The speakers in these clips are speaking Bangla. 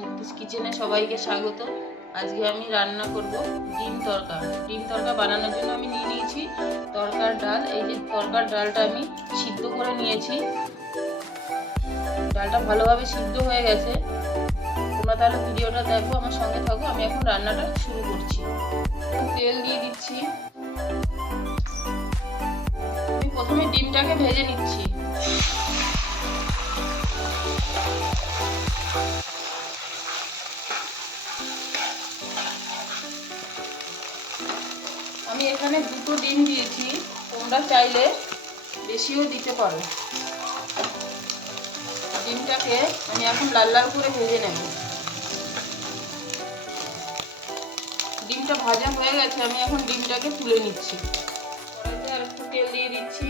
মুক্তিস কিচেনে সবাইকে স্বাগত। আজকে আমি রান্না করব ডিম তরকা। ডিম তরকা বানানোর জন্য আমি নিয়ে নিয়েছি তরকার ডাল। এই যে তরকার ডালটা আমি সিদ্ধ করে নিয়েছি। ডালটা ভালোভাবে সিদ্ধ হয়ে গেছে। তোমরা তাহলে ভিডিওটা দেখো, আমার সঙ্গে থাকো। আমি এখন রান্নাটা শুরু করছি। তেল দিয়ে দিচ্ছি। আমি প্রথমে ডিমটাকে ভেজে নিচ্ছি। আমি এখানে 2টো ডিম দিয়েছি, তোমরা চাইলে বেশিও দিতে পারো। ডিমটাকে আমি এখন লাল লাল করে ভেজে নেব। ডিমটা ভাজা হয়ে গেছে, আমি এখন ডিমটাকে তুলে নিচ্ছি। কড়াইতে আর একটু তেল দিয়ে দিচ্ছি।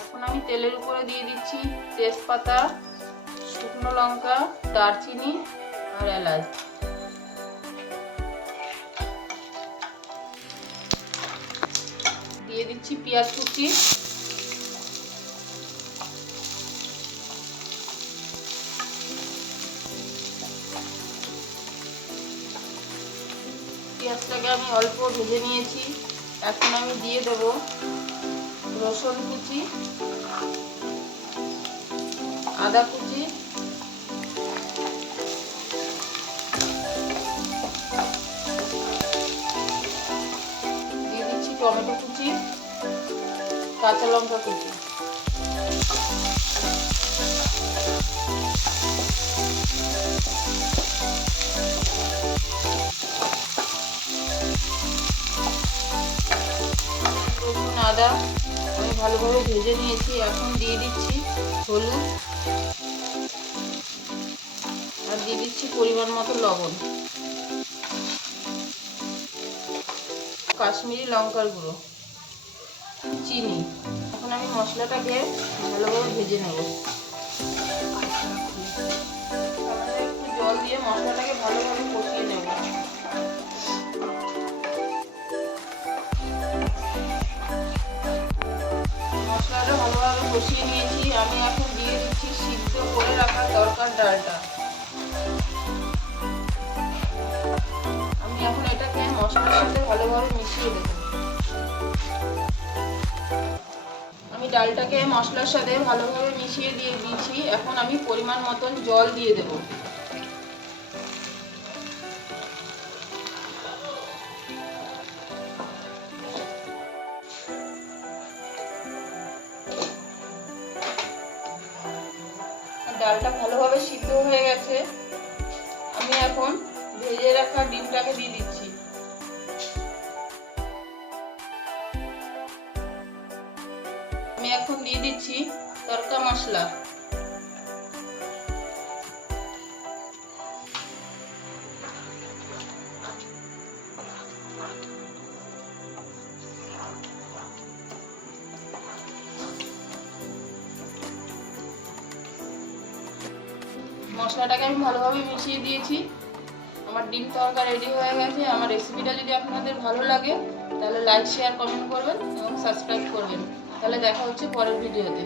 এখন আমি তেলের উপরে দিয়ে দিচ্ছি তেজপাতা, শুকনো লঙ্কা, দারচিনি আর এলাচ। দিয়ে দিচ্ছি পেঁয়াজ কুচি। পেঁয়াজটাকে আমি অল্প ভেজে নিয়েছি। এখন আমি দিয়ে দেব রসুন কুচি, আদা কুচি, দিয়ে দিচ্ছি টমেটো কুচি, কাঁচা লঙ্কা কুচি। রসুন আদা আমি ভালোভাবে ভেজে নিয়েছি। এখন দিয়ে দিচ্ছি হলুদ আর দিয়ে দিচ্ছি পরিমাণ মতো লবণ, কাশ্মীরি লঙ্কার গুঁড়ো, চিনি। এখন আমি মশলাটাকে ভালোভাবে ভেজে নেব। একটু জল দিয়ে মশলাটাকে ভালোভাবে কষিয়ে নেব। মশলাটা ভালোভাবে কষিয়ে নিয়েছি। আমি এখন দিয়ে দিচ্ছি সিদ্ধ করে রাখা তরকার ডালটা। আমি এখন এটাকে মশলার সাথে ভালোভাবে মিশিয়ে দেব। আমি ডালটাকে মশলার সাথে ভালোভাবে মিশিয়ে দিয়ে দিয়েছি। এখন আমি পরিমাণ মতন জল দিয়ে দেব। ডালটা ভালোভাবে সিদ্ধ হয়ে গেছে। আমি এখন ভেজে রাখা ডিমটাকে দিয়ে দিচ্ছি। আমি এখন দিয়ে দিচ্ছি তরকা মশলা। মশলাটাকে আমি ভালোভাবে মিশিয়ে দিয়েছি। আমার ডিম তরকা রেডি হয়ে গেছে। আমার রেসিপিটা যদি আপনাদের ভালো লাগে তাহলে লাইক, শেয়ার, কমেন্ট করবেন এবং সাবস্ক্রাইব করবেন। তাহলে দেখা হচ্ছে পরের ভিডিওতে।